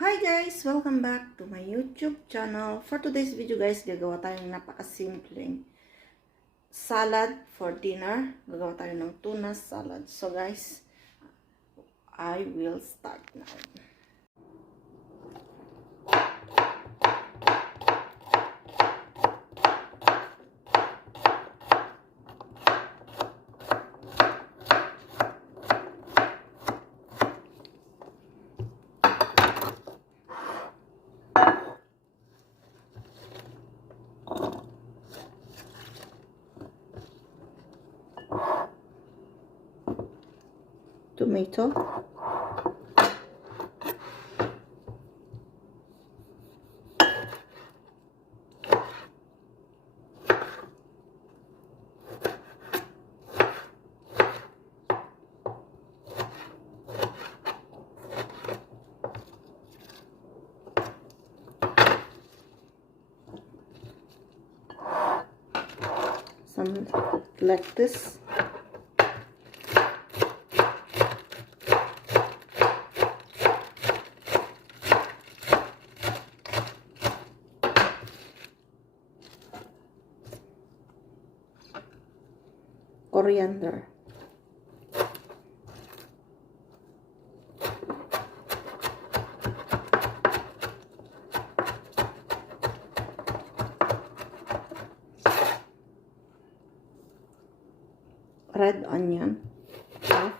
Hi guys! Welcome back to my YouTube channel. For today's video guys, gagawa tayong napakasimpleng salad for dinner. Gagawa tayo ng tuna salad. So guys, I will start now. Tomato, some lettuce, coriander, red onion, half,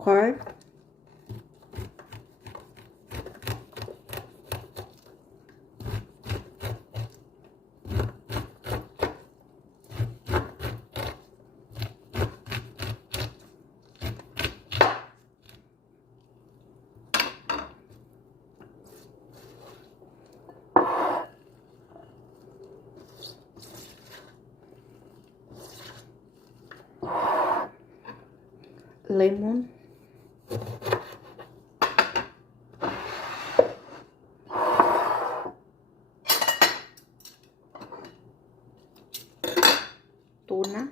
curd, lemon, tuna,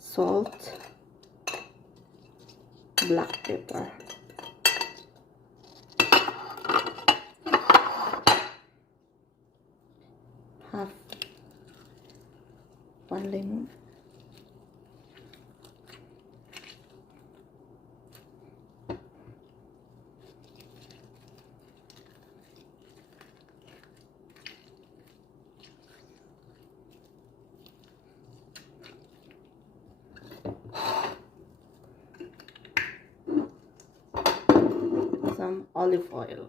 salt, black pepper, half, 1 lemon, some olive oil,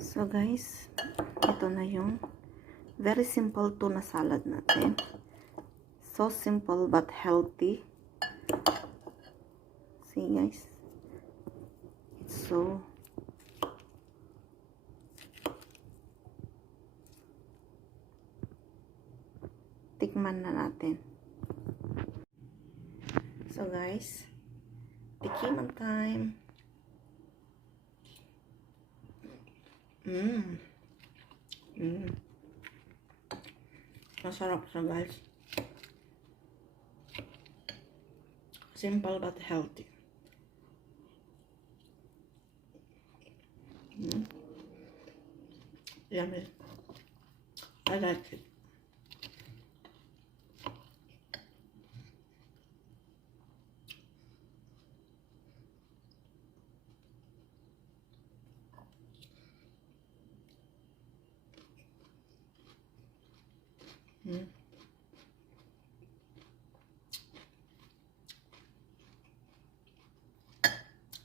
So guys, ito na yung very simple tuna salad natin. So simple but healthy. See guys, it's so tikman na natin. So guys, tikiman time. Masarap siya guys. Simple but healthy. Yummy. I like it. Mm.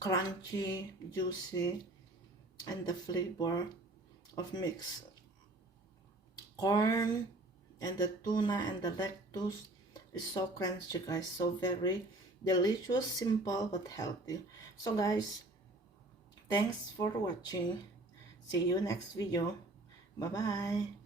Crunchy, juicy, and the flavor of mixed corn and the tuna and the lettuce is so crunchy, guys. So very delicious, simple, but healthy. So guys, thanks for watching. See you next video. Bye bye.